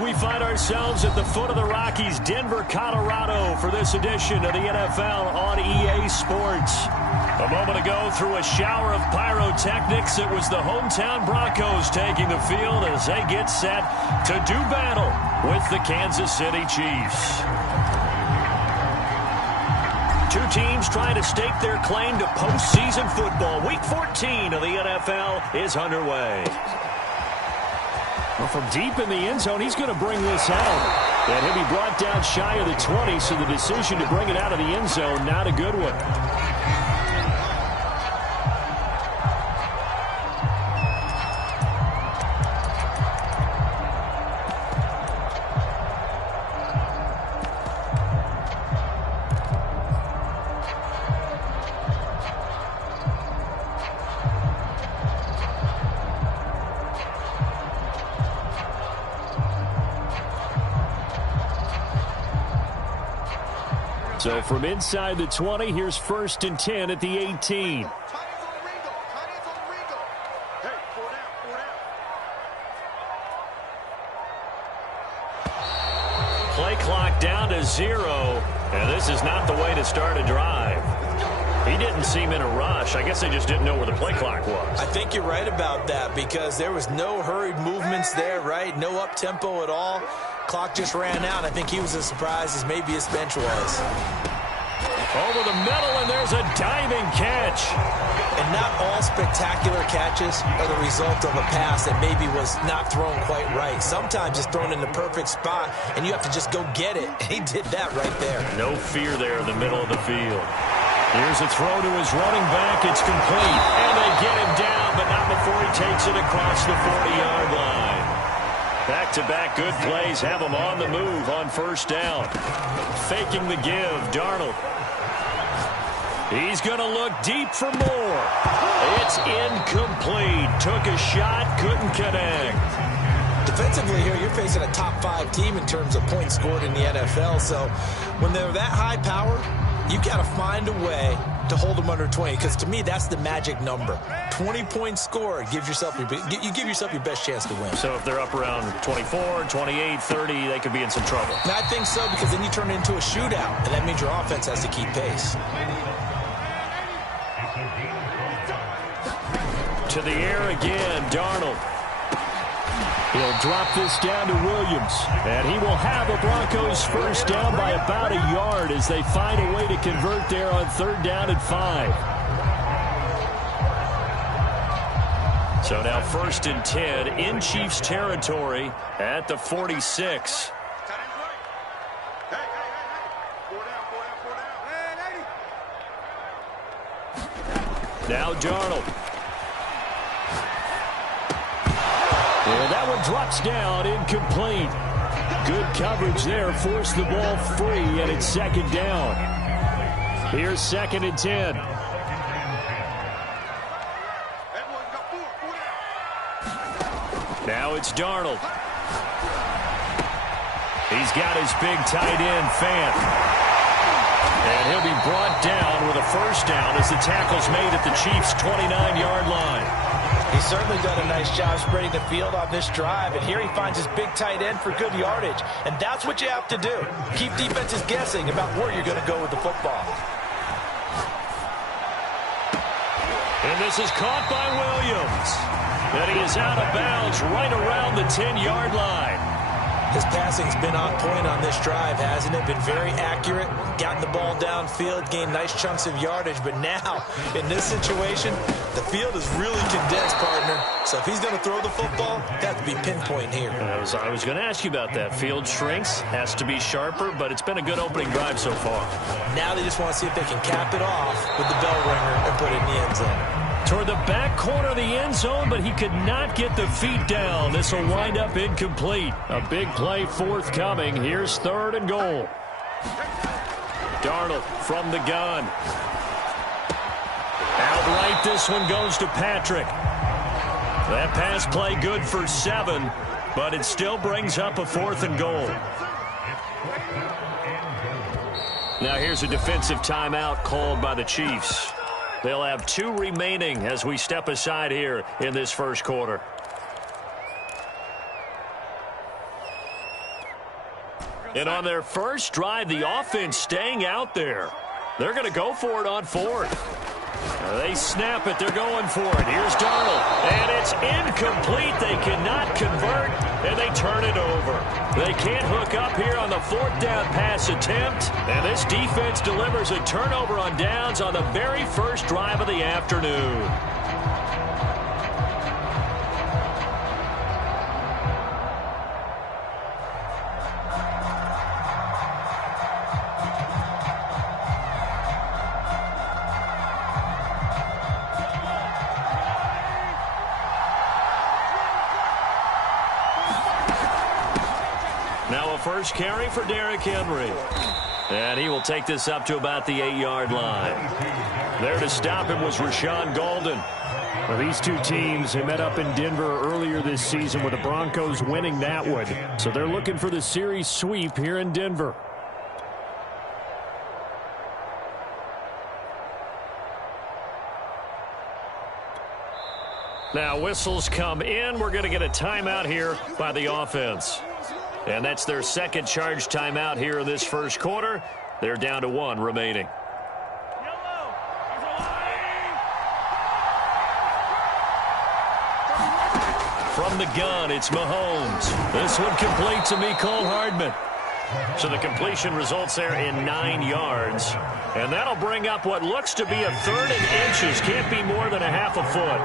We find ourselves at the foot of the Rockies, Denver, Colorado, for this edition of the NFL on EA Sports. A moment ago, through a shower of pyrotechnics, it was the hometown Broncos taking the field as they get set to do battle with the Kansas City Chiefs. Two teams trying to stake their claim to postseason football. Week 14 of the NFL is underway. Well, from deep in the end zone, he's going to bring this out. And he'll be brought down shy of the 20, so the decision to bring it out of the end zone, not a good one. So from inside the 20, here's 1st and 10 at the 18. Play clock down to 0, and this is not the way to start a drive. He didn't seem in a rush. I guess they just didn't know where the play clock was. I think you're right about that because there was no hurried movements there, right? No up-tempo at all. Clock just ran out. I think he was as surprised as maybe his bench was. Over the middle, and there's a diving catch. And not all spectacular catches are the result of a pass that maybe was not thrown quite right. Sometimes it's thrown in the perfect spot, and you have to just go get it. And he did that right there. No fear there in the middle of the field. Here's a throw to his running back. It's complete. And they get him down, but not before he takes it across the 40-yard line. Back-to-back good plays have him on the move on 1st down. Faking the give, Darnold. He's going to look deep for more. It's incomplete. Took a shot, couldn't connect. Defensively here, you're facing a top 5 team in terms of points scored in the NFL. So when they're that high powered, you got to find a way to hold them under 20, because to me, that's the magic number. 20 points scored, you give yourself your best chance to win. So if they're up around 24, 28, 30, they could be in some trouble. And I think so, because then you turn it into a shootout, and that means your offense has to keep pace. To the air again, Darnold. He'll drop this down to Williams, and he will have the Broncos 1st down by about a yard as they find a way to convert there on 3rd down and 5. So now 1st and 10 in Chiefs territory at the 46. Now Darnold. And that one drops down, incomplete. Good coverage there, forced the ball free, and it's 2nd down. Here's 2nd and 10. Now it's Darnold. He's got his big tight end, Fant. And he'll be brought down with a 1st down as the tackle's made at the Chiefs' 29-yard line. He's certainly done a nice job spreading the field on this drive, and here he finds his big tight end for good yardage. And that's what you have to do. Keep defenses guessing about where you're going to go with the football. And this is caught by Williams. And he is out of bounds right around the 10-yard line. His passing's been on point on this drive, hasn't it? Been very accurate, gotten the ball downfield, gained nice chunks of yardage. But now, in this situation, the field is really condensed, partner. So if he's going to throw the football, it has to be pinpoint here. I was going to ask you about that. Field shrinks, has to be sharper, but it's been a good opening drive so far. Now they just want to see if they can cap it off with the bell ringer and put it in the end zone. Toward the back corner of the end zone, but he could not get the feet down. This will wind up incomplete. A big play forthcoming. Here's 3rd and goal. Darnold from the gun. Outright, this one goes to Patrick. That pass play good for 7, but it still brings up a 4th and goal. Now here's a defensive timeout called by the Chiefs. They'll have 2 remaining as we step aside here in this 1st quarter. And on their first drive, the offense staying out there. They're going to go for it on fourth. They snap it. They're going for it. Here's Darnold. And it's incomplete. They cannot convert, and they turn it over. They can't hook up here on the fourth down pass attempt. And this defense delivers a turnover on downs on the very first drive of the afternoon. Now a first carry for Derrick Henry. And he will take this up to about the 8-yard line. There to stop him was Rashawn Golden. Well, these two teams, they met up in Denver earlier this season with the Broncos winning that one. So they're looking for the series sweep here in Denver. Now whistles come in. We're going to get a timeout here by the offense. And that's their second charge timeout here in this first quarter. They're down to 1 remaining. From the gun, it's Mahomes. This one complete to Mecole Hardman. So the completion results there in 9 yards. And that'll bring up what looks to be a 3rd and inches. Can't be more than a half a foot.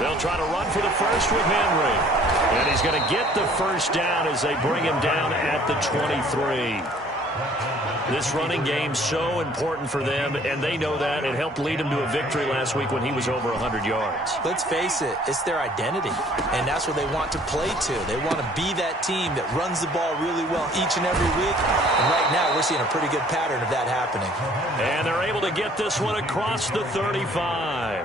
They'll try to run for the first with Henry. And he's going to get the first down as they bring him down at the 23. This running game so important for them, and they know that. It helped lead them to a victory last week when he was over 100 yards. Let's face it, it's their identity, and that's what they want to play to. They want to be that team that runs the ball really well each and every week, and right now we're seeing a pretty good pattern of that happening. And they're able to get this one across the 35.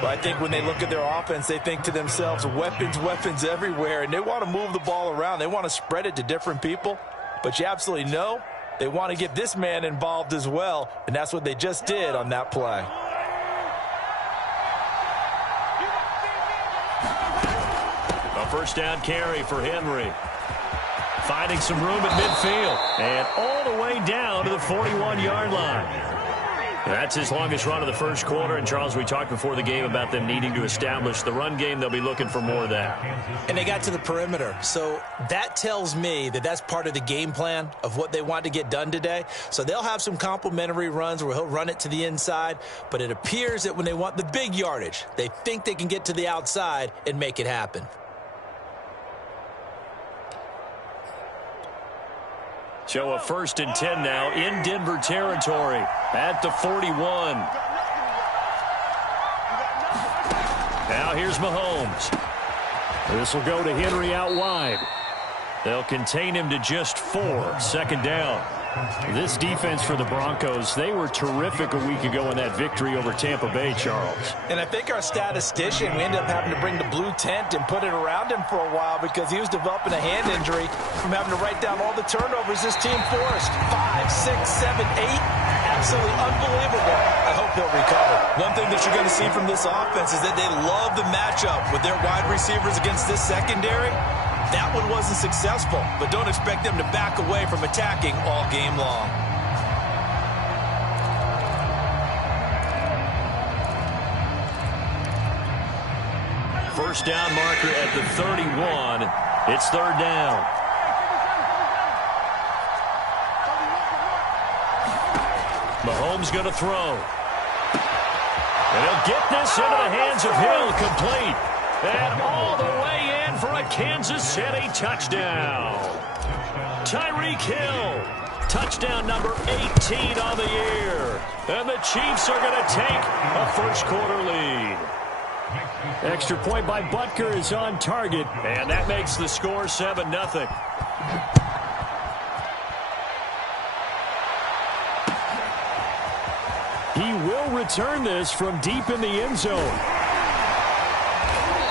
But I think when they look at their offense, they think to themselves, weapons, weapons everywhere, and they want to move the ball around. They want to spread it to different people, but you absolutely know they want to get this man involved as well, and that's what they just did on that play. A first down carry for Henry. Finding some room at midfield, and all the way down to the 41-yard line. That's his longest run of the first quarter. And, Charles, we talked before the game about them needing to establish the run game. They'll be looking for more of that. And they got to the perimeter. So that tells me that that's part of the game plan of what they want to get done today. So they'll have some complementary runs where he'll run it to the inside. But it appears that when they want the big yardage, they think they can get to the outside and make it happen. So a 1st and 10 now in Denver territory at the 41. Now here's Mahomes. This will go to Henry out wide. They'll contain him to just 4. 2nd down. This defense for the Broncos, they were terrific a week ago in that victory over Tampa Bay, Charles. And I think our statistician, we ended up having to bring the blue tent and put it around him for a while because he was developing a hand injury from having to write down all the turnovers this team forced. 5, 6, 7, 8. Absolutely unbelievable. I hope he'll recover. One thing that you're going to see from this offense is that they love the matchup with their wide receivers against this secondary. That one wasn't successful, but don't expect them to back away from attacking all game long. First down marker at the 31. It's 3rd down. Mahomes going to throw. And he'll get this into the hands of Hill, complete. And all the way in for a Kansas City touchdown. Tyreek Hill, touchdown number 18 on the year. And the Chiefs are going to take a first quarter lead. Extra point by Butker is on target. And that makes the score 7-0. He will return this from deep in the end zone.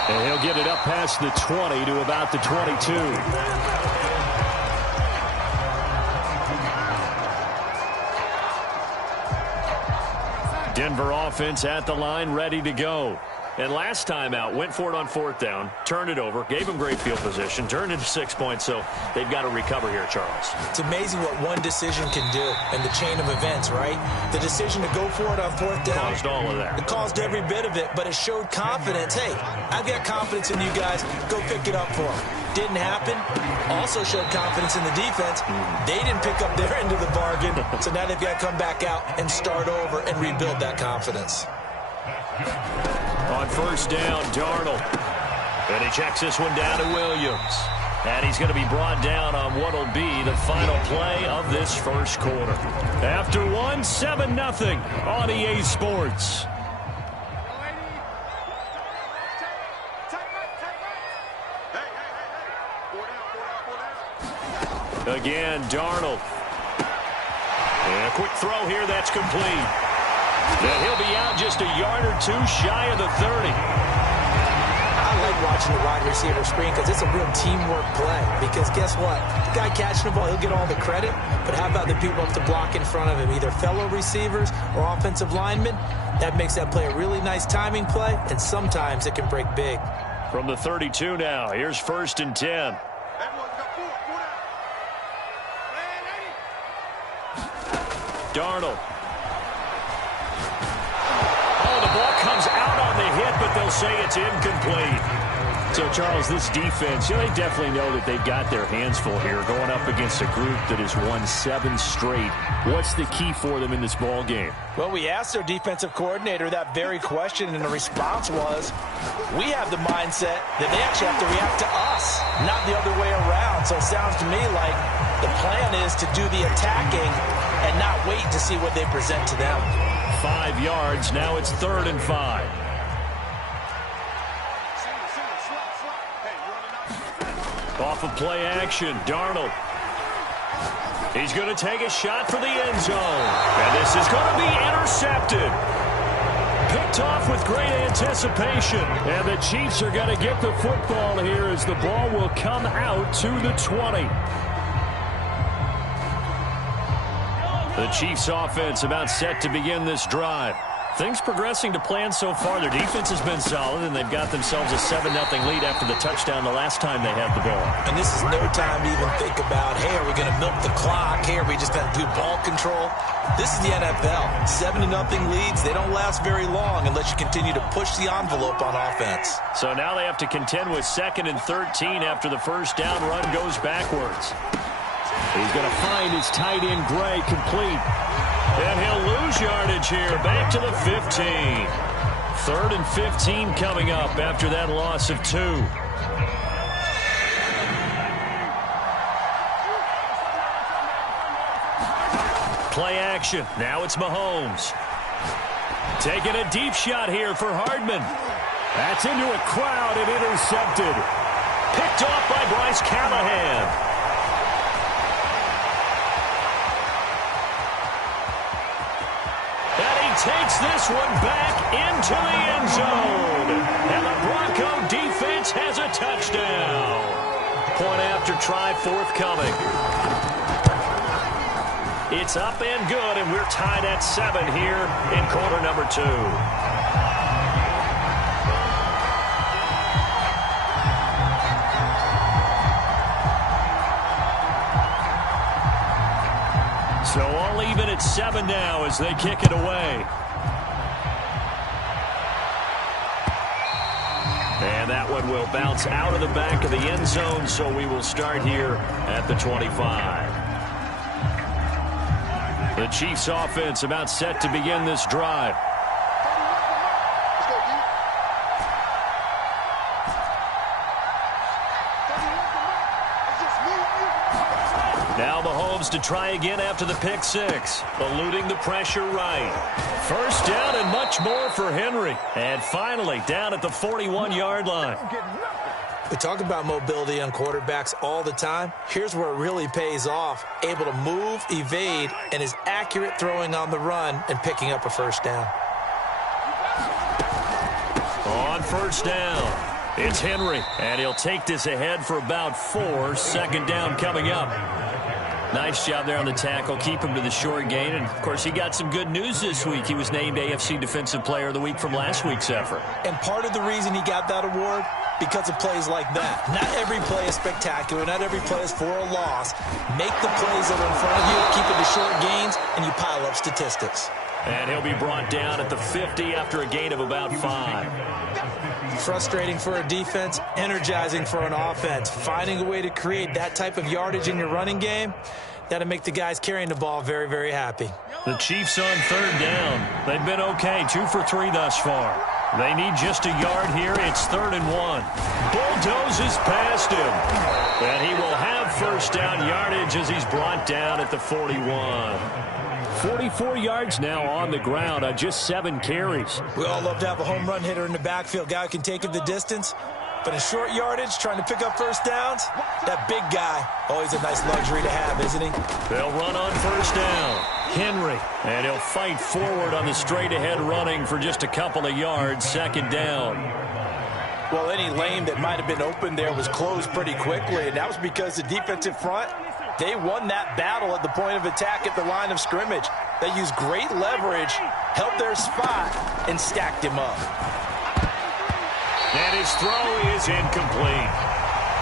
And he'll get it up past the 20 to about the 22. Denver offense at the line, ready to go. And last time out, went for it on 4th down, turned it over, gave them great field position, turned into 6 points, so they've got to recover here, Charles. It's amazing what one decision can do in the chain of events, right? The decision to go for it on 4th down. Caused all of that. It caused every bit of it, but it showed confidence. Hey, I've got confidence in you guys. Go pick it up for them. Didn't happen. Also showed confidence in the defense. They didn't pick up their end of the bargain, so now they've got to come back out and start over and rebuild that confidence. On 1st down, Darnold. And he checks this one down to Williams. And he's going to be brought down on what will be the final play of this first quarter. After one, 7-0 on EA Sports. Again, Darnold. And a quick throw here that's complete. And he'll be out just a yard or two shy of the 30. I like watching the wide receiver screen because it's a real teamwork play. Because guess what? The guy catching the ball, he'll get all the credit. But how about the people up to block in front of him, either fellow receivers or offensive linemen? That makes that play a really nice timing play, and sometimes it can break big. From the 32 now, here's 1st and 10. Darnold. Oh, the ball comes out on the hit, but they'll say it's incomplete. So, Charles, this defense, they definitely know that they've got their hands full here going up against a group that has won 7 straight. What's the key for them in this ball game? Well, we asked their defensive coordinator that very question, and the response was, we have the mindset that they actually have to react to us, not the other way around. So it sounds to me like the plan is to do the attacking and not wait to see what they present to them. 5 yards. Now it's 3rd and 5. Off of play action, Darnold. He's going to take a shot for the end zone. And this is going to be intercepted. Picked off with great anticipation. And the Chiefs are going to get the football here as the ball will come out to the 20. The Chiefs offense about set to begin this drive. Things progressing to plan so far. Their defense has been solid, and they've got themselves a 7-0 lead after the touchdown the last time they had the ball. And this is no time to even think about, hey, are we going to milk the clock? Hey, are we just going to do ball control? This is the NFL. 7-0 leads, they don't last very long unless you continue to push the envelope on offense. So now they have to contend with 2nd and 13 after the first down run goes backwards. He's going to find his tight end, Gray, complete. And he'll lose yardage here, back to the 15. 3rd and 15 coming up after that loss of 2. Play action. Now it's Mahomes. Taking a deep shot here for Hardman. That's into a crowd and intercepted. Picked off by Bryce Callahan. Takes this one back into the end zone. And the Bronco defense has a touchdown. Point after try forthcoming. It's up and good, and we're tied at 7 here in quarter number 2. So all even at 7 now as they kick it away. And that one will bounce out of the back of the end zone, so we will start here at the 25. The Chiefs offense about set to begin this drive. Now Mahomes to try again after the pick 6, eluding the pressure right. First down and much more for Henry. And finally down at the 41-yard line. We talk about mobility on quarterbacks all the time. Here's where it really pays off. Able to move, evade, and is accurate throwing on the run and picking up a first down. On first down, it's Henry. And he'll take this ahead for about 4. 2nd down coming up. Nice job there on the tackle. Keep him to the short gain. And, of course, he got some good news this week. He was named AFC Defensive Player of the Week from last week's effort. And part of the reason he got that award, because of plays like that. Not every play is spectacular. Not every play is for a loss. Make the plays that are in front of you, keep it to short gains, and you pile up statistics. And he'll be brought down at the 50 after a gain of about 5. Frustrating for a defense, energizing for an offense. Finding a way to create that type of yardage in your running game, that'll make the guys carrying the ball very, very happy. The Chiefs on 3rd down. They've been okay, 2 for 3 thus far. They need just a yard here. It's 3rd and 1. Bulldozes past him. And he will have first down yardage as he's brought down at the 41. 44 yards now on the ground on just 7 carries. We all love to have a home run hitter in the backfield. Guy who can take it the distance. But in short yardage, trying to pick up first downs, that big guy, always a nice luxury to have, isn't he? They'll run on first down. Henry, and he'll fight forward on the straight-ahead running for just a couple of yards. 2nd down. Well, any lane that might have been open there was closed pretty quickly, and that was because the defensive front, they won that battle at the point of attack at the line of scrimmage. They used great leverage, held their spot, and stacked him up. And his throw is incomplete.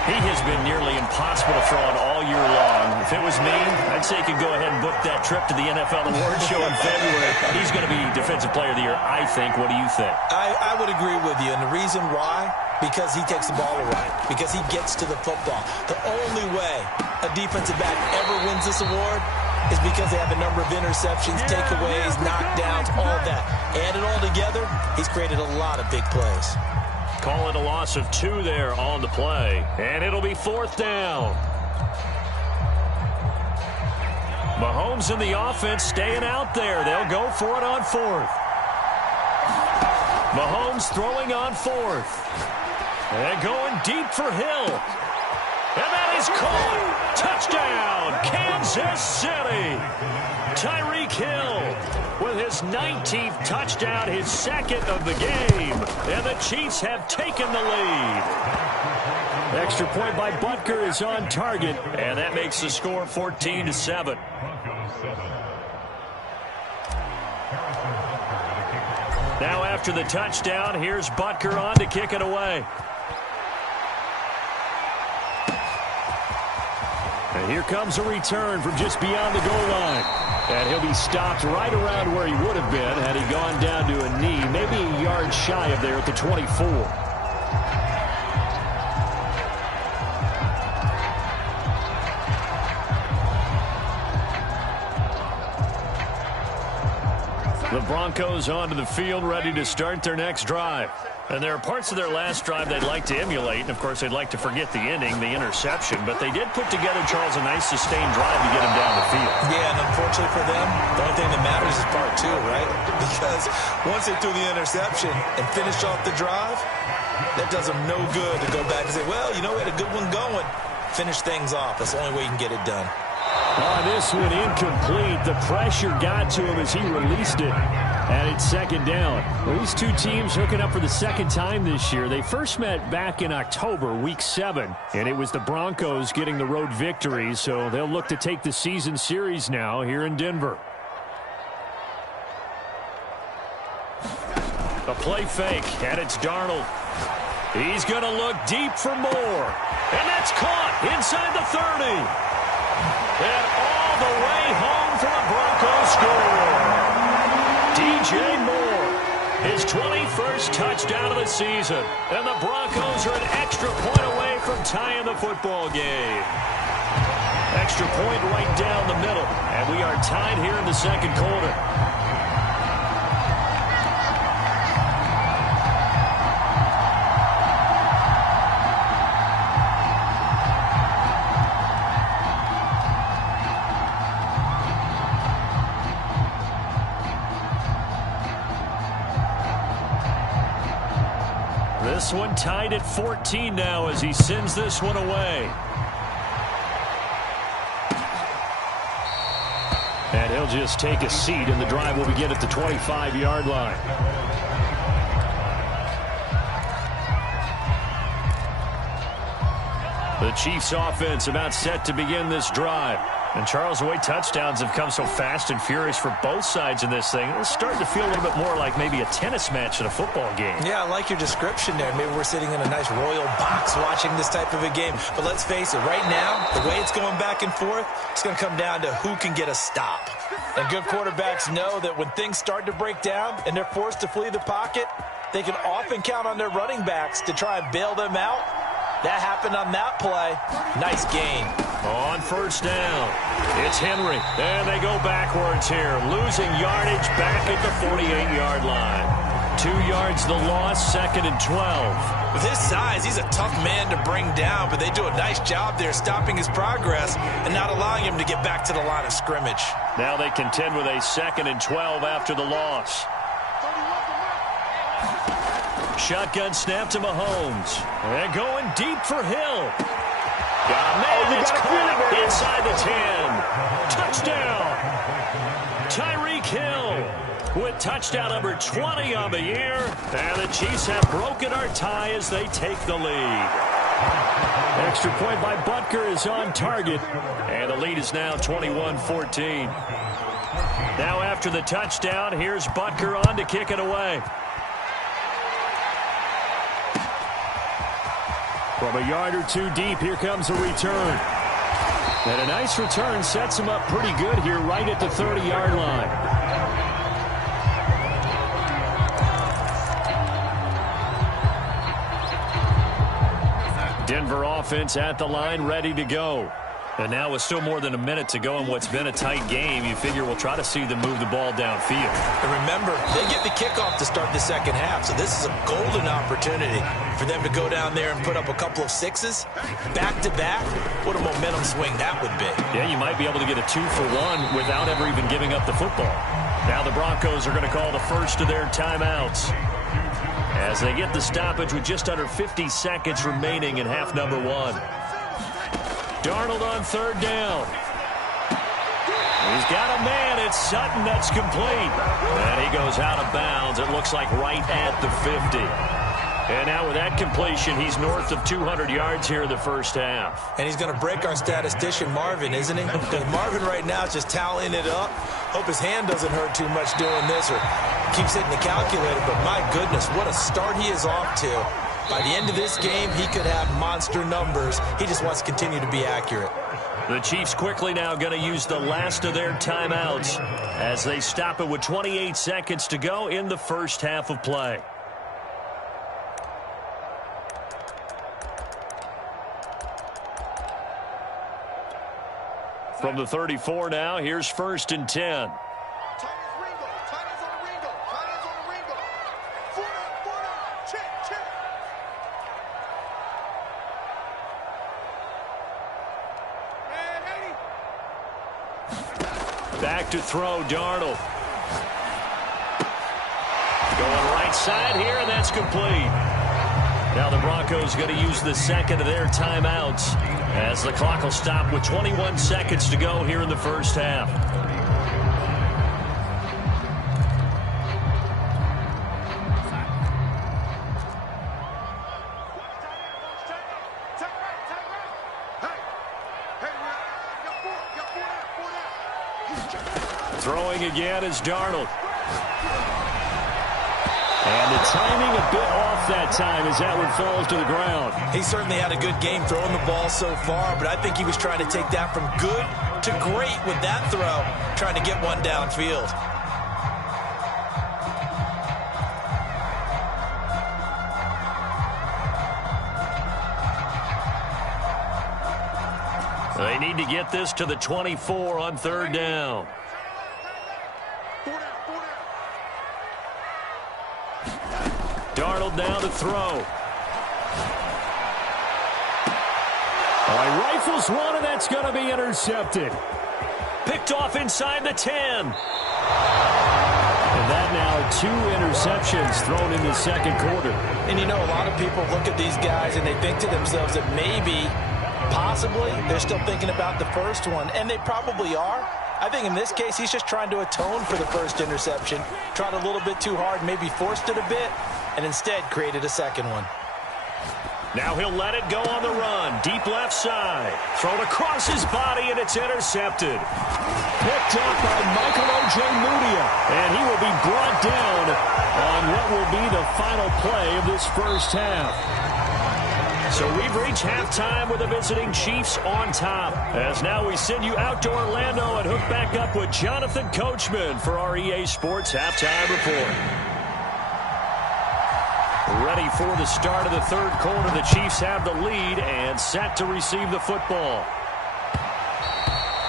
He has been nearly impossible to throw on all year long. If it was me, I'd say he could go ahead and book that trip to the NFL Awards show in February. He's going to be Defensive Player of the Year, I think. What do you think? I would agree with you, and the reason why, because he takes the ball away, because he gets to the football. The only way a defensive back ever wins this award is because they have a number of interceptions, takeaways, knockdowns, all that. Add it all together, he's created a lot of big plays. Call it a loss of 2 there on the play. And it'll be 4th down. Mahomes and the offense staying out there. They'll go for it on 4th. Mahomes throwing on 4th. And going deep for Hill. And that is caught. Touchdown, Kansas City. Tyreek Hill with his 19th touchdown, his 2nd of the game. And the Chiefs have taken the lead. Extra point by Butker is on target, and that makes the score 14-7. Now after the touchdown, here's Butker on to kick it away. And here comes a return from just beyond the goal line. And he'll be stopped right around where he would have been had he gone down to a knee, maybe a yard shy of there at the 24. The Broncos onto the field, ready to start their next drive. And there are parts of their last drive they'd like to emulate. And, of course, they'd like to forget the ending, the interception. But they did put together, Charles, a nice sustained drive to get them down the field. Yeah, and unfortunately for them, the only thing that matters is part 2, right? Because once they threw the interception and finished off the drive, that does them no good to go back and say, well, you know, we had a good one going. Finish things off. That's the only way you can get it done. Oh, this one incomplete. The pressure got to him as he released it. And it's 2nd down. Well, these two teams hooking up for the 2nd time this year. They first met back in October, Week 7. And it was the Broncos getting the road victory. So they'll look to take the season series now here in Denver. A play fake, and it's Darnold. He's going to look deep for more. And that's caught inside the 30. And all the way home for the Broncos score. DJ Moore, his 21st touchdown of the season. And the Broncos are an extra point away from tying the football game. Extra point right down the middle. And we are tied here in the 2nd quarter. This one tied at 14 now as he sends this one away. And he'll just take a seat, and the drive will begin at the 25-yard line. The Chiefs offense about set to begin this drive. And, Charles, the way touchdowns have come so fast and furious for both sides in this thing, it's starting to feel a little bit more like maybe a tennis match in a football game. Yeah, I like your description there. Maybe we're sitting in a nice royal box watching this type of a game. But let's face it, right now, the way it's going back and forth, it's going to come down to who can get a stop. And good quarterbacks know that when things start to break down and they're forced to flee the pocket, they can often count on their running backs to try and bail them out. That happened on that play. Nice gain. On first down, it's Henry. And they go backwards here, losing yardage back at the 48-yard line. 2 yards the loss, 2nd and 12. With his size, he's a tough man to bring down, but they do a nice job there stopping his progress and not allowing him to get back to the line of scrimmage. Now they contend with a 2nd and 12 after the loss. Shotgun snap to Mahomes. And going deep for Hill. It's caught inside the 10. Touchdown. Tyreek Hill with touchdown number 20 on the year. And the Chiefs have broken our tie as they take the lead. Extra point by Butker is on target. And the lead is now 21-14. Now after the touchdown, here's Butker on to kick it away. From a yard or two deep, here comes a return. And a nice return sets him up pretty good here right at the 30-yard line. Denver offense at the line, ready to go. And now with still more than a minute to go in what's been a tight game, you figure we'll try to see them move the ball downfield. And remember, they get the kickoff to start the second half, so this is a golden opportunity for them to go down there and put up a couple of sixes back-to-back. What a momentum swing that would be. Yeah, you might be able to get a 2-for-1 without ever even giving up the football. Now the Broncos are going to call the first of their timeouts as they get the stoppage with just under 50 seconds remaining in half number 1. Darnold on third down. He's got a man. It's Sutton. That's complete. And he goes out of bounds. It looks like right at the 50. And now with that completion, he's north of 200 yards here in the first half. And he's going to break our statistician, Marvin, isn't he? Because Marvin right now is just tallying it up. Hope his hand doesn't hurt too much doing this or keeps hitting the calculator. But my goodness, what a start he is off to. By the end of this game, he could have monster numbers. He just wants to continue to be accurate. The Chiefs quickly now going to use the last of their timeouts as they stop it with 28 seconds to go in the first half of play. From the 34 now, here's 1st and 10. Back to throw, Darnold. Going right side here, and that's complete. Now the Broncos going to use the second of their timeouts as the clock will stop with 21 seconds to go here in the first half. Throwing again is Darnold. And the timing a bit off that time as that one falls to the ground. He certainly had a good game throwing the ball so far, but I think he was trying to take that from good to great with that throw, trying to get one downfield. They need to get this to the 24 on third down. Darnold now to throw. Rifles one, and that's going to be intercepted. Picked off inside the 10. And that now 2 interceptions thrown in the second quarter. And you know, a lot of people look at these guys and they think to themselves that maybe, possibly, they're still thinking about the first one. And they probably are. I think in this case, he's just trying to atone for the first interception. Tried a little bit too hard, maybe forced it a bit, and instead created a second one. Now he'll let it go on the run. Deep left side. Thrown across his body, and it's intercepted. Picked up by Michael O.J. Mudia. And he will be brought down on what will be the final play of this first half. So we've reached halftime with the visiting Chiefs on top. As now we send you out to Orlando and hook back up with Jonathan Coachman for our EA Sports Halftime Report. Ready for the start of the third quarter. The Chiefs have the lead and set to receive the football.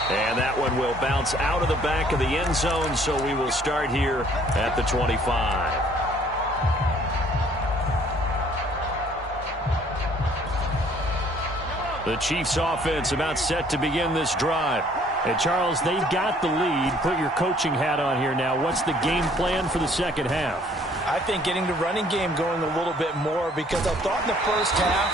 And that one will bounce out of the back of the end zone, so we will start here at the 25. The Chiefs offense about set to begin this drive. And Charles, they've got the lead. Put your coaching hat on here now. What's the game plan for the second half? I think getting the running game going a little bit more, because I thought in the first half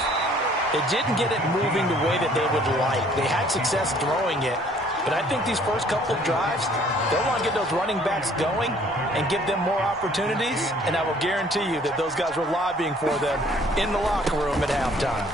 they didn't get it moving the way that they would like. They had success throwing it, but I think these first couple of drives, they'll want to get those running backs going and give them more opportunities, and I will guarantee you that those guys were lobbying for them in the locker room at halftime.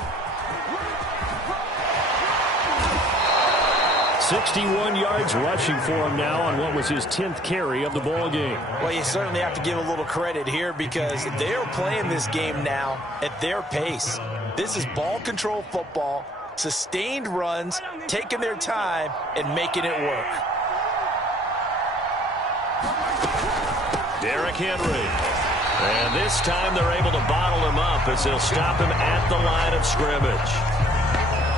61 yards rushing for him now on what was his 10th carry of the ball game. Well, you certainly have to give a little credit here, because they are playing this game now at their pace. This is ball control football, sustained runs, taking their time and making it work. Derrick Henry. And this time they're able to bottle him up as they'll stop him at the line of scrimmage.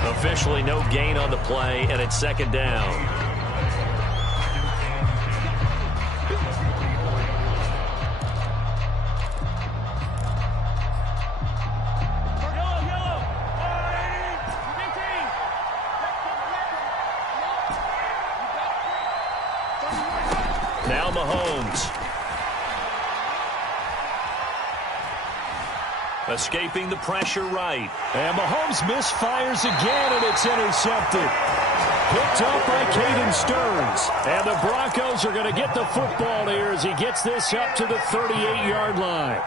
Officially no gain on the play, and it's second down. Now Mahomes. Escaping the pressure right. And Mahomes misfires again, and it's intercepted. Picked up by Caden Stearns. And the Broncos are going to get the football here as he gets this up to the 38-yard line.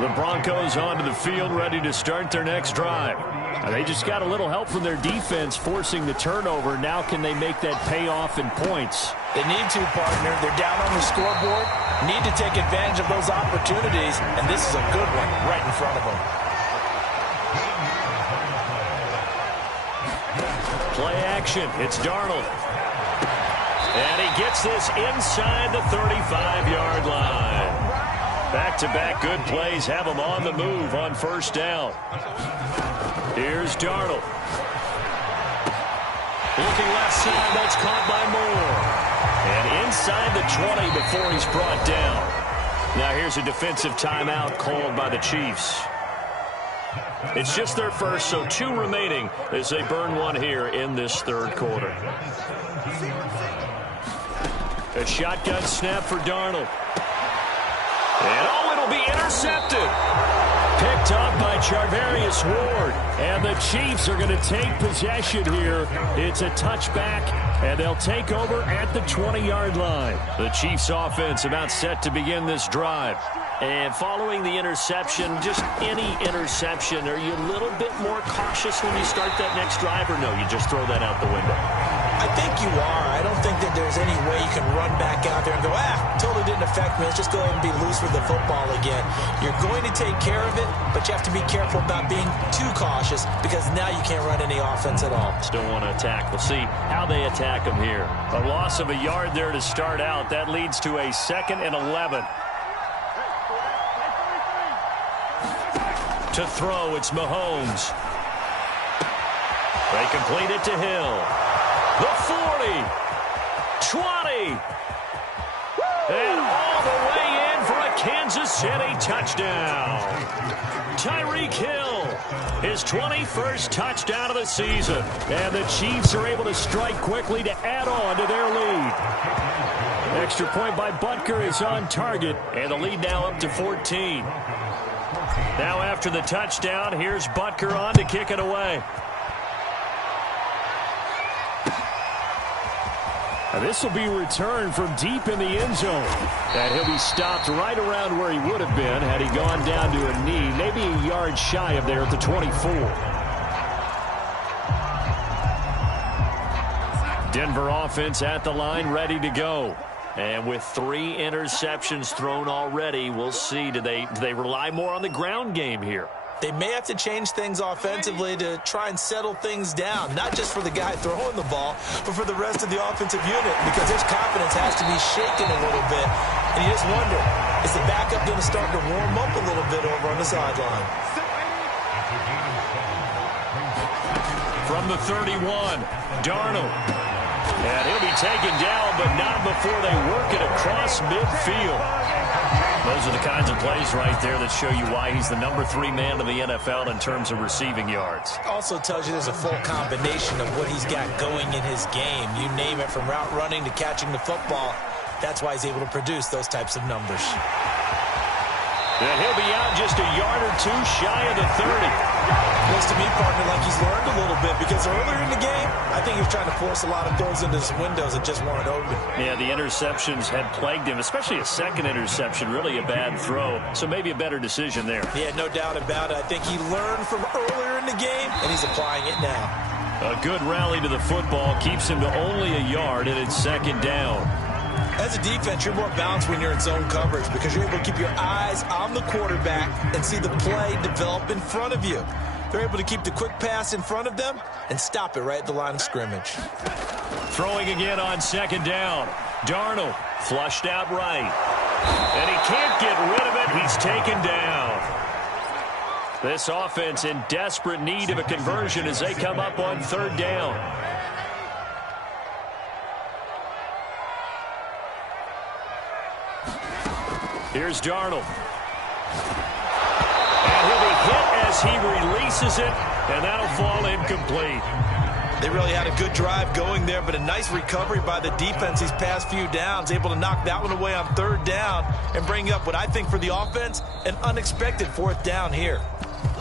The Broncos onto the field, ready to start their next drive. They just got a little help from their defense forcing the turnover. Now can they make that pay off in points? They need to, partner. They're down on the scoreboard. Need to take advantage of those opportunities, and this is a good one right in front of them. Play action. It's Darnold. And he gets this inside the 35-yard line. Back-to-back good plays have him on the move on first down. Here's Darnold. Looking left side, that's caught by Moore. And inside the 20 before he's brought down. Now here's a defensive timeout called by the Chiefs. It's just their first, so 2 remaining as they burn one here in this third quarter. A shotgun snap for Darnold. And oh, it'll be intercepted. Picked up by Charvarius Ward. And the Chiefs are going to take possession here. It's a touchback, and they'll take over at the 20-yard line. The Chiefs offense about set to begin this drive. And following the interception, just any interception, are you a little bit more cautious when you start that next drive, or no, you just throw that out the window? I think you are. I don't think that there's any way you can run back out there and go, totally didn't affect me. Let's just go ahead and be loose with the football again. You're going to take care of it, but you have to be careful about being too cautious, because now you can't run any offense at all. Still want to attack. We'll see how they attack them here. A loss of a yard there to start out. That leads to a 2nd and 11. To throw, it's Mahomes. They complete it to Hill. The 40. 20. And all the way in for a Kansas City touchdown. Tyreek Hill, his 21st touchdown of the season. And the Chiefs are able to strike quickly to add on to their lead. Extra point by Butker is on target. And the lead now up to 14. Now after the touchdown, here's Butker on to kick it away. And this will be returned from deep in the end zone. And he'll be stopped right around where he would have been had he gone down to a knee, maybe a yard shy of there at the 24. Denver offense at the line, ready to go. And with 3 interceptions thrown already, we'll see. Do they rely more on the ground game here? They may have to change things offensively to try and settle things down, not just for the guy throwing the ball, but for the rest of the offensive unit, because his confidence has to be shaken a little bit. And you just wonder, is the backup going to start to warm up a little bit over on the sideline? From the 31, Darnold. And he'll be taken down, but not before they work it across midfield. Those are the kinds of plays right there that show you why he's the number 3 man in the NFL in terms of receiving yards. Also tells you there's a full combination of what he's got going in his game. You name it, from route running to catching the football. That's why he's able to produce those types of numbers. And he'll be out just a yard or 2 shy of the 30. Looks to me, partner, like he's learned a little bit, because earlier in the game, I think he was trying to force a lot of throws into some windows that just weren't open. Yeah, the interceptions had plagued him, especially a second interception, really a bad throw. So maybe a better decision there. Yeah, no doubt about it. I think he learned from earlier in the game, and he's applying it now. A good rally to the football keeps him to only a yard, and it's second down. As a defense, you're more balanced when you're in zone coverage, because you're able to keep your eyes on the quarterback and see the play develop in front of you. They're able to keep the quick pass in front of them and stop it right at the line of scrimmage. Throwing again on second down. Darnold flushed out right. And he can't get rid of it. He's taken down. This offense in desperate need of a conversion as they come up on third down. Here's Darnold. And he'll be hit as he releases it, and that'll fall incomplete. They really had a good drive going there, but a nice recovery by the defense these past few downs, able to knock that one away on third down and bring up what I think for the offense, an unexpected 4th down here.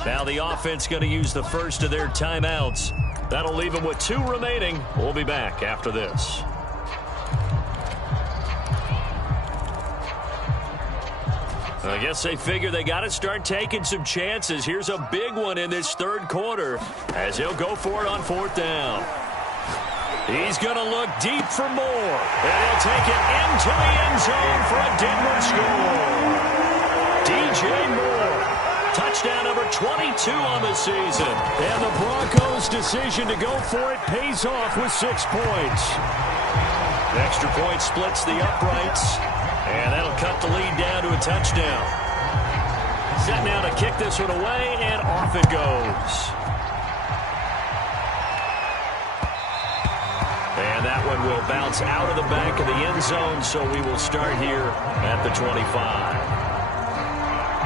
Now the offense going to use the first of their timeouts. That'll leave them with 2 remaining. We'll be back after this. I guess they figure they got to start taking some chances. Here's a big one in this third quarter as he'll go for it on 4th down. He's going to look deep for more, and he'll take it into the end zone for a Denver score. DJ Moore, touchdown number 22 on the season. And the Broncos' decision to go for it pays off with 6 points. The extra point splits the uprights. And that'll cut the lead down to a touchdown. Set now to kick this one away, and off it goes. And that one will bounce out of the back of the end zone, so we will start here at the 25.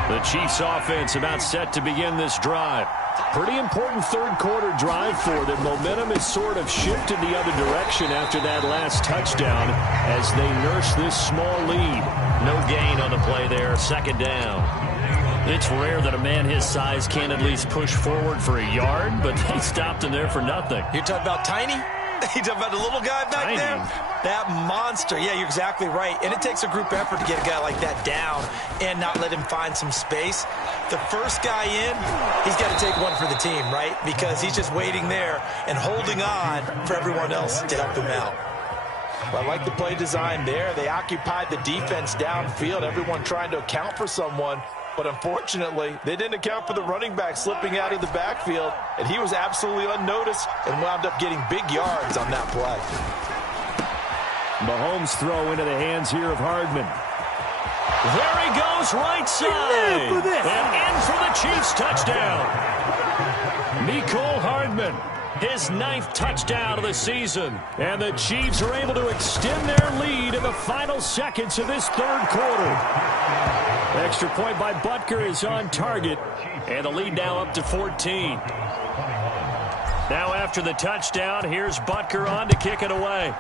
The Chiefs offense about set to begin this drive. Pretty important third quarter drive for them. Momentum has sort of shifted the other direction after that last touchdown as they nurse this small lead. No gain on the play there. Second down. It's rare that a man his size can at least push forward for a yard, but they stopped him there for nothing. You're talking about tiny? You talking about the little guy back there? That monster. Yeah, you're exactly right. And it takes a group effort to get a guy like that down and not let him find some space. The first guy in, he's got to take one for the team, right? Because he's just waiting there and holding on for everyone else to help him out. Well, I like the play design there. They occupied the defense downfield, everyone trying to account for someone. But unfortunately, they didn't account for the running back slipping out of the backfield, and he was absolutely unnoticed and wound up getting big yards on that play. Mahomes throw into the hands here of Hardman. There he goes, right side. And in for the Chiefs touchdown. Mecole Hardman, his 9th touchdown of the season. And the Chiefs are able to extend their lead in the final seconds of this third quarter. Extra point by Butker is on target. And the lead now up to 14. Now after the touchdown, here's Butker on to kick it away.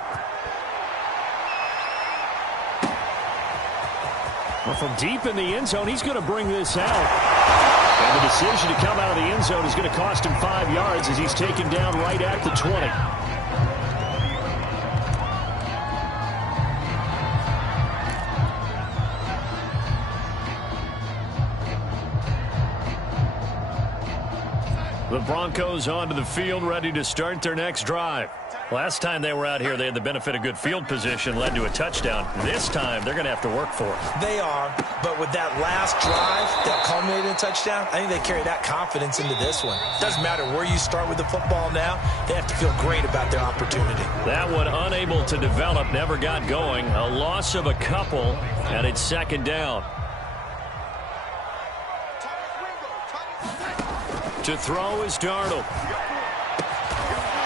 Well, from deep in the end zone, he's going to bring this out. And the decision to come out of the end zone is going to cost him 5 yards as he's taken down right at the 20. The Broncos onto the field, ready to start their next drive. Last time they were out here, they had the benefit of good field position, led to a touchdown. This time, they're going to have to work for it. They are, but with that last drive that culminated in a touchdown, I think they carry that confidence into this one. Doesn't matter where you start with the football now, they have to feel great about their opportunity. That one unable to develop, never got going. A loss of a couple, and it's second down. To throw is Darnold.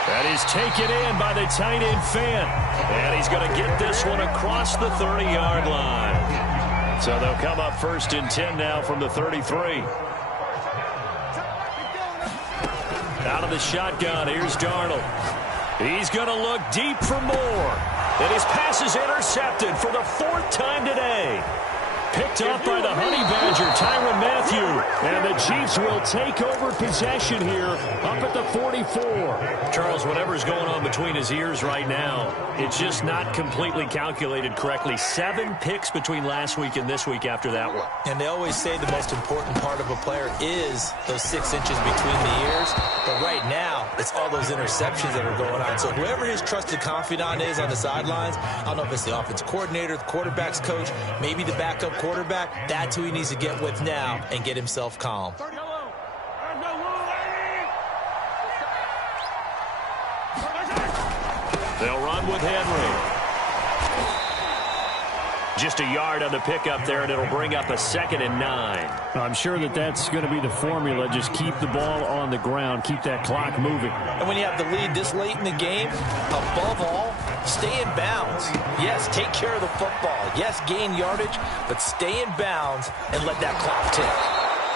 That is taken in by the tight end Fan. And he's going to get this one across the 30-yard line. So they'll come up first and 10 now from the 33. Out of the shotgun, here's Darnold. He's going to look deep for more. And his pass is intercepted for the fourth time today. Picked off by the Honey Badger, Tyrann Mathieu. And the Chiefs will take over possession here up at the 44. Charles, whatever's going on between his ears right now, it's just not completely calculated correctly. 7 picks between last week and this week after that one. And they always say the most important part of a player is those 6 inches between the ears. But right now, it's all those interceptions that are going on. So whoever his trusted confidant is on the sidelines, I don't know if it's the offensive coordinator, the quarterback's coach, maybe the backup quarterback, that's who he needs to get with now and get himself calm. They'll run with Henry. Just a yard on the pickup there, and it'll bring up a 2nd and 9. I'm sure that's going to be the formula. Just keep the ball on the ground. Keep that clock moving. And when you have the lead this late in the game, above all, stay in bounds. Yes, take care of the football. Yes, gain yardage, but stay in bounds and let that clock tick.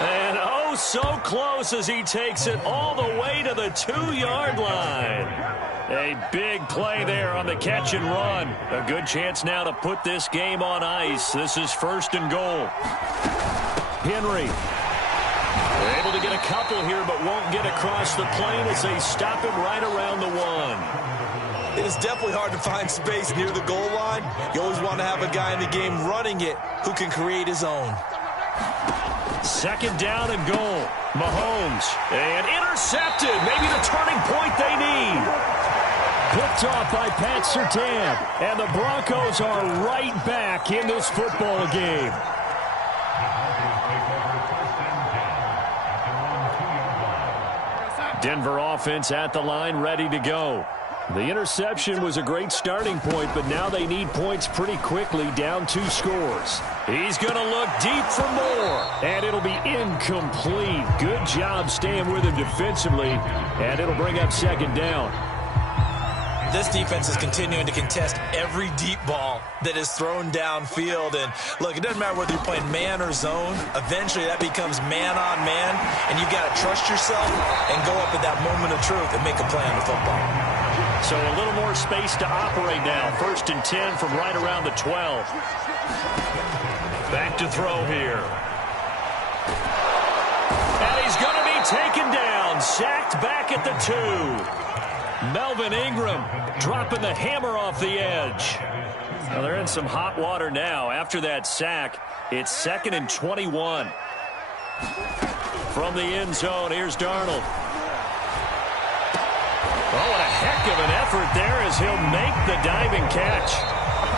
And oh, so close as he takes it all the way to the 2-yard line. A big play there on the catch and run. A good chance now to put this game on ice. This is 1st and goal. Henry able to get a couple here, but won't get across the plane as they stop him right around the 1. It is definitely hard to find space near the goal line. You always want to have a guy in the game running it who can create his own. 2nd down and goal. Mahomes. And intercepted. Maybe the turning point they need. Picked off by Pat Surtain. And the Broncos are right back in this football game. Denver offense at the line, ready to go. The interception was a great starting point, but now they need points pretty quickly, down 2 scores. He's going to look deep for more, and it'll be incomplete. Good job staying with him defensively, and it'll bring up 2nd down. This defense is continuing to contest every deep ball that is thrown downfield. And look, it doesn't matter whether you're playing man or zone. Eventually, that becomes man on man, and you've got to trust yourself and go up at that moment of truth and make a play on the football. So a little more space to operate now. 1st and 10 from right around the 12. Back to throw here. And he's going to be taken down. Sacked back at the 2. Melvin Ingram dropping the hammer off the edge. Well, they're in some hot water now. After that sack, it's 2nd and 21. From the end zone, here's Darnold. Oh, what a heck of an effort there as he'll make the diving catch.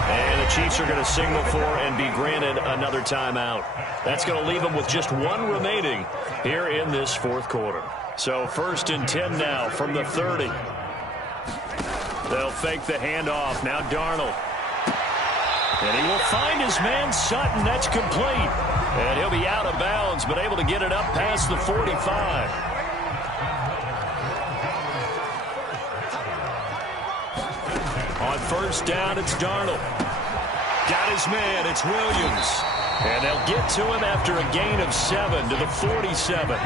And the Chiefs are going to signal for and be granted another timeout. That's going to leave them with just 1 remaining here in this 4th quarter. So 1st and 10 now from the 30. They'll fake the handoff. Now Darnold. And he will find his man Sutton. That's complete. And he'll be out of bounds, but able to get it up past the 45. On 1st down, it's Darnold. Got his man. It's Williams. And they'll get to him after a gain of 7 to the 47.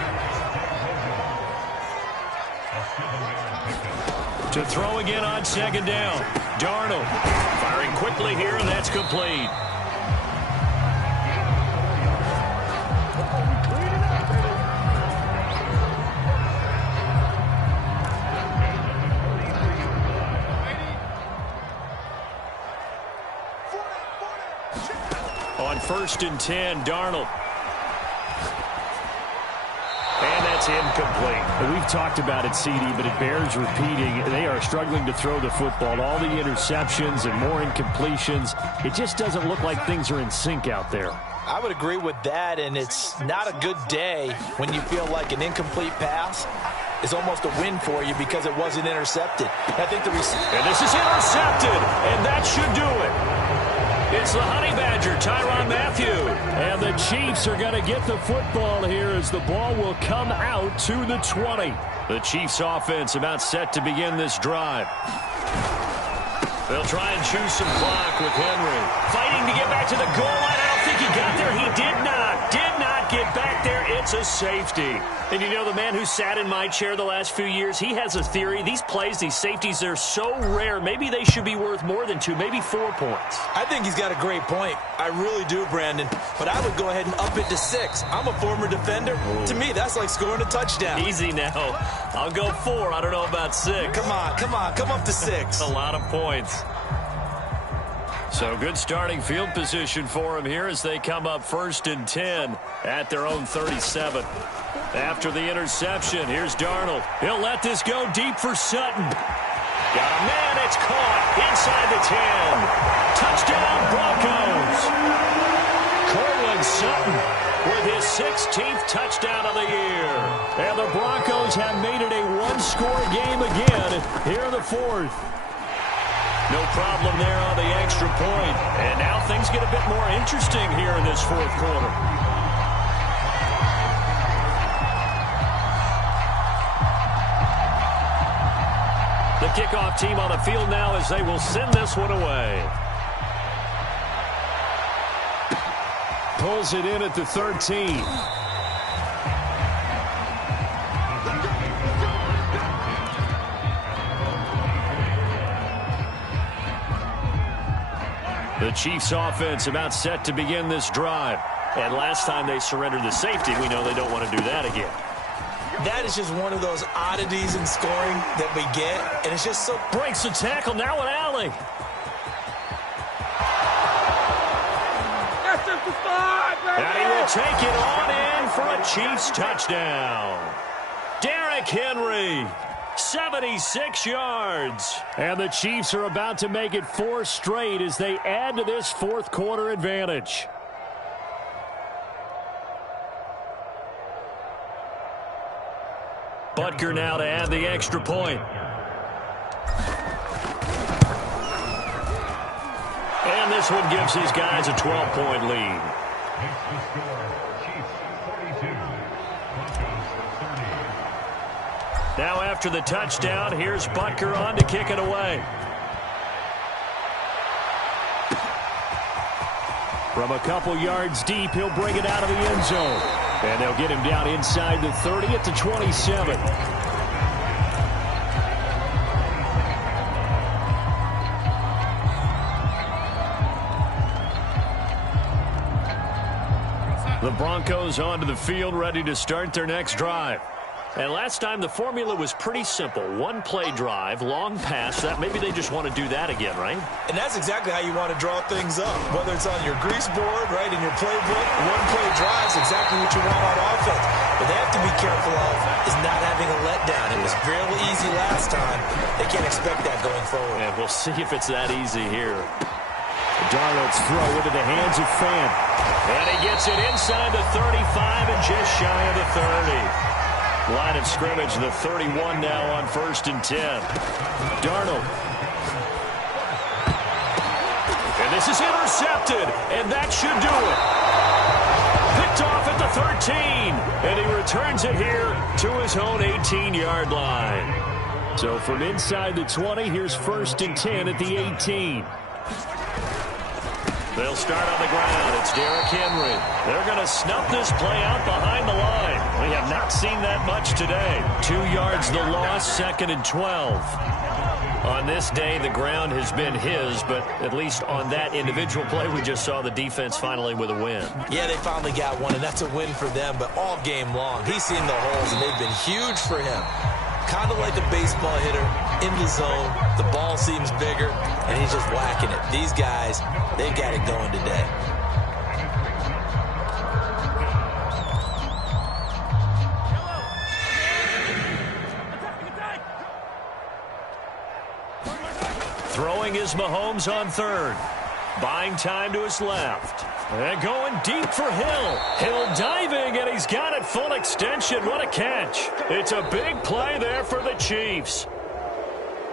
To throw again on 2nd down. Darnold firing quickly here, and that's complete. On 1st and 10, Darnold. And that It's incomplete. We've talked about it, CD, but it bears repeating. They are struggling to throw the football. All the interceptions and more incompletions. It just doesn't look like things are in sync out there. I would agree with that, and it's not a good day when you feel like an incomplete pass is almost a win for you because it wasn't intercepted. I think the and this is intercepted, and that should do it. It's the Honey Badger, Tyrann Mathieu. And the Chiefs are going to get the football here as the ball will come out to the 20. The Chiefs offense about set to begin this drive. They'll try and choose some clock with Henry. Fighting to get back to the goal line. I don't think he got there. He did not get back there. It's a safety. And you know, the man who sat in my chair the last few years, he has a theory. These plays, these safeties, they're so rare. Maybe they should be worth more than 2, maybe 4 points. I think he's got a great point. I really do, Brandon. But I would go ahead and up it to 6. I'm a former defender. Ooh. To me, that's like scoring a touchdown. Easy now. I'll go 4. I don't know about 6. Come on. Come up to 6. A lot of points. So good starting field position for him here as they come up 1st and 10 at their own 37. After the interception, here's Darnold. He'll let this go deep for Sutton. Got a man, it's caught inside the 10. Touchdown, Broncos. Cortland Sutton with his 16th touchdown of the year. And the Broncos have made it a one-score game again here in the 4th. No problem there on the extra point. And now things get a bit more interesting here in this 4th quarter. The kickoff team on the field now as they will send this one away. Pulls it in at the 13. The Chiefs offense about set to begin this drive. And last time they surrendered the safety, we know they don't want to do that again. That is just one of those oddities in scoring that we get. And it's just so... Breaks the tackle now with Alley. And he will take it on in for a Chiefs touchdown. Derrick Henry. 76 yards. And the Chiefs are about to make it 4 straight as they add to this 4th quarter advantage. Butker now to add the extra point. And this one gives his guys a 12-point lead. Now after the touchdown, here's Butker on to kick it away. From a couple yards deep, he'll bring it out of the end zone. And they'll get him down inside the 30 at the 27. The Broncos onto the field, ready to start their next drive. And last time, the formula was pretty simple. One-play drive, long pass. That maybe they just want to do that again, right? And that's exactly how you want to draw things up. Whether it's on your grease board, right, in your playbook, one-play drive is exactly what you want on offense. But they have to be careful of is not having a letdown. It was fairly easy last time. They can't expect that going forward. And we'll see if it's that easy here. Darnold's throw into the hands of Fan. And he gets it inside the 35 and just shy of the 30. Line of scrimmage, the 31 now on 1st and 10. Darnold. And this is intercepted, and that should do it. Picked off at the 13, and he returns it here to his own 18-yard line. So from inside the 20, here's 1st and 10 at the 18. They'll start on the ground. It's Derrick Henry. They're going to snuff this play out behind the line. We have not seen that much today. 2 yards the loss, 2nd and 12. On this day, the ground has been his, but at least on that individual play, we just saw the defense finally with a win. Yeah, they finally got one, and that's a win for them, but all game long, he's seen the holes, and they've been huge for him. Kind of like a baseball hitter in the zone. The ball seems bigger, and he's just whacking it. These guys, they've got it going today. throwing is Mahomes on third. Buying time to his left. And going deep for Hill. Hill diving, and he's got it full extension. What a catch. It's a big play there for the Chiefs.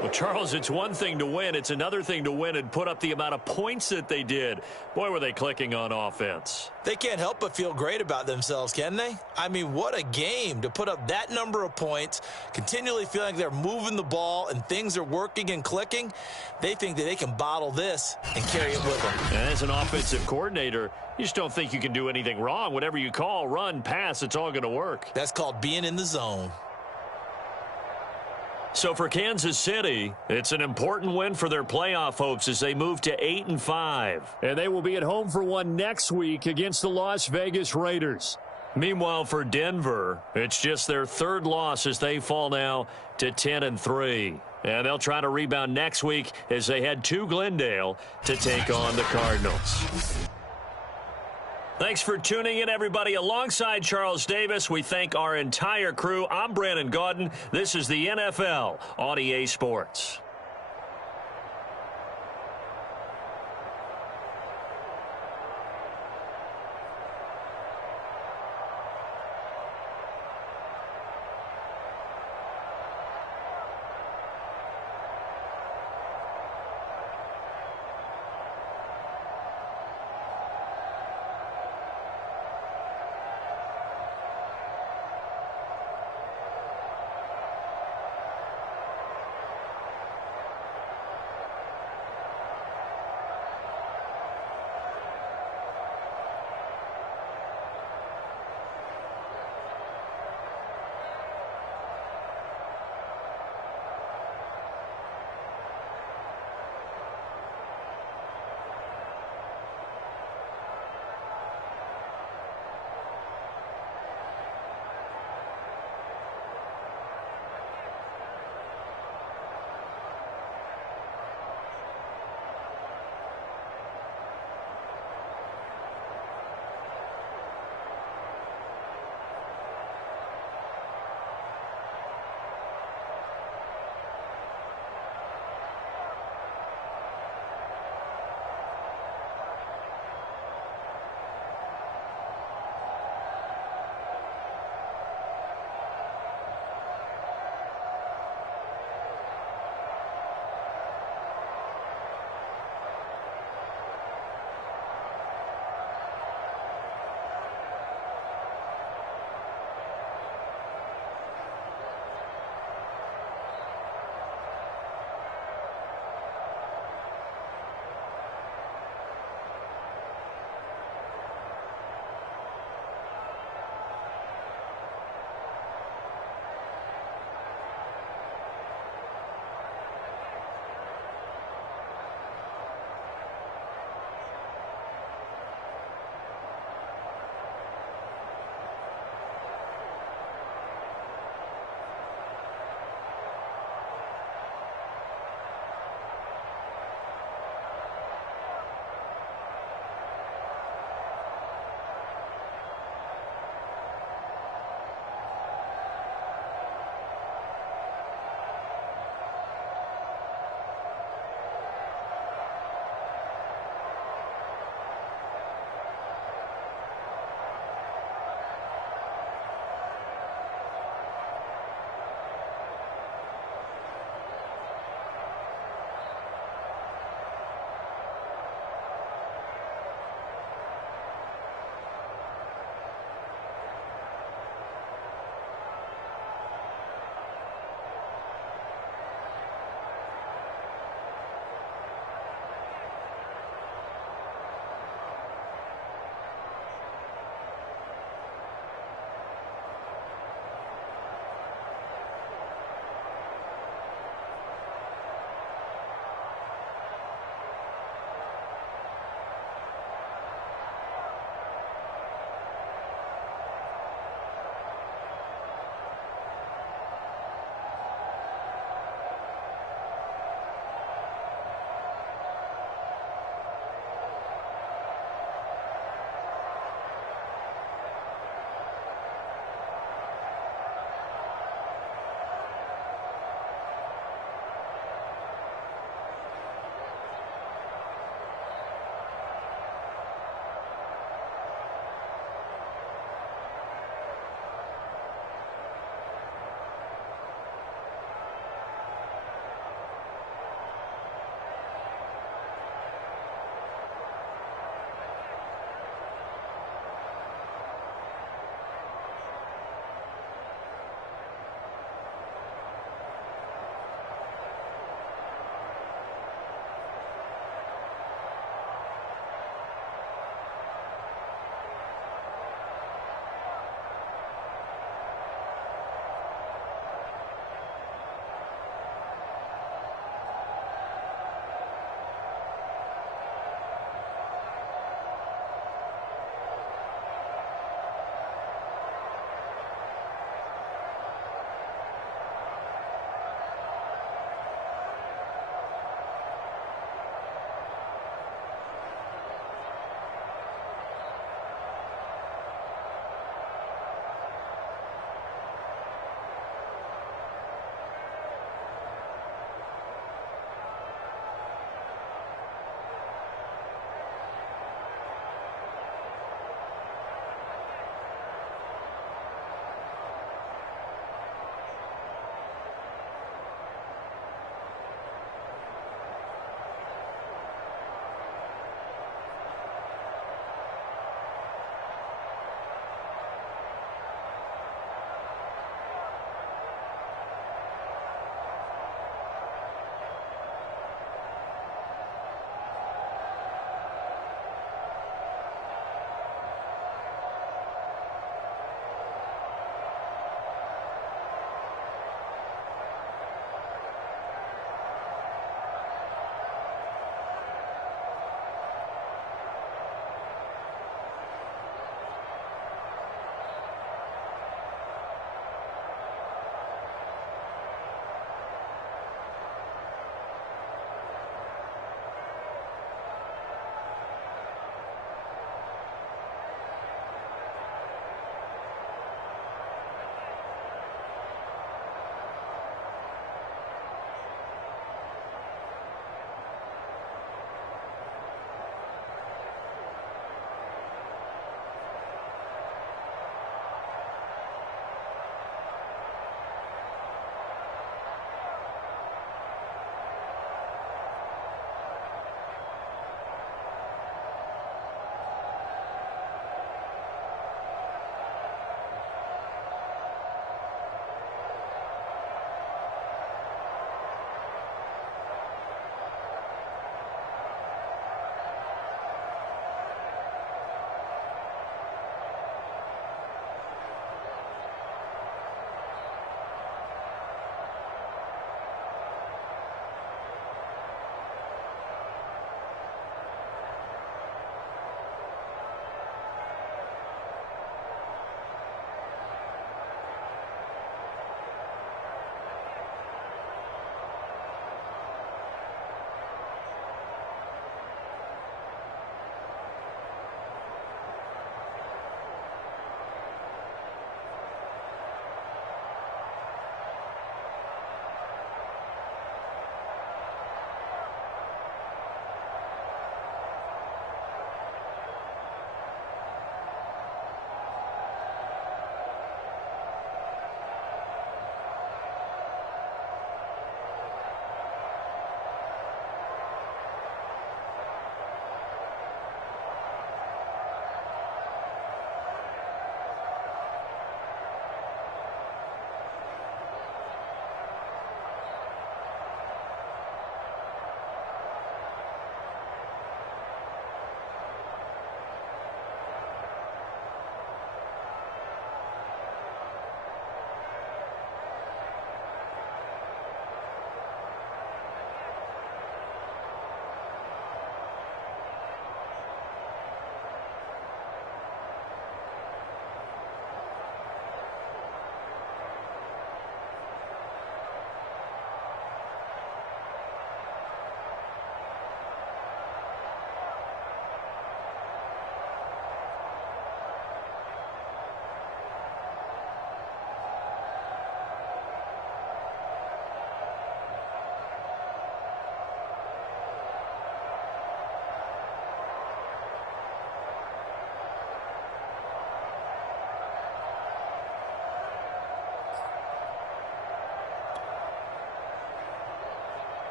Well, Charles, it's one thing to win. It's another thing to win and put up the amount of points that they did. Boy, were they clicking on offense. They can't help but feel great about themselves, can they? I mean, what a game to put up that number of points, continually feeling like they're moving the ball and things are working and clicking. They think that they can bottle this and carry it with them. And as an offensive coordinator, you just don't think you can do anything wrong. Whatever you call, run, pass, it's all going to work. That's called being in the zone. So for Kansas City, it's an important win for their playoff hopes as they move to 8-5. And they will be at home for one next week against the Las Vegas Raiders. Meanwhile, for Denver, it's just their third loss as they fall now to 10-3. And they'll try to rebound next week as they head to Glendale to take on the Cardinals. Thanks for tuning in, everybody. Alongside Charles Davis, we thank our entire crew. I'm Brandon Gaudin. This is the NFL on EA Sports.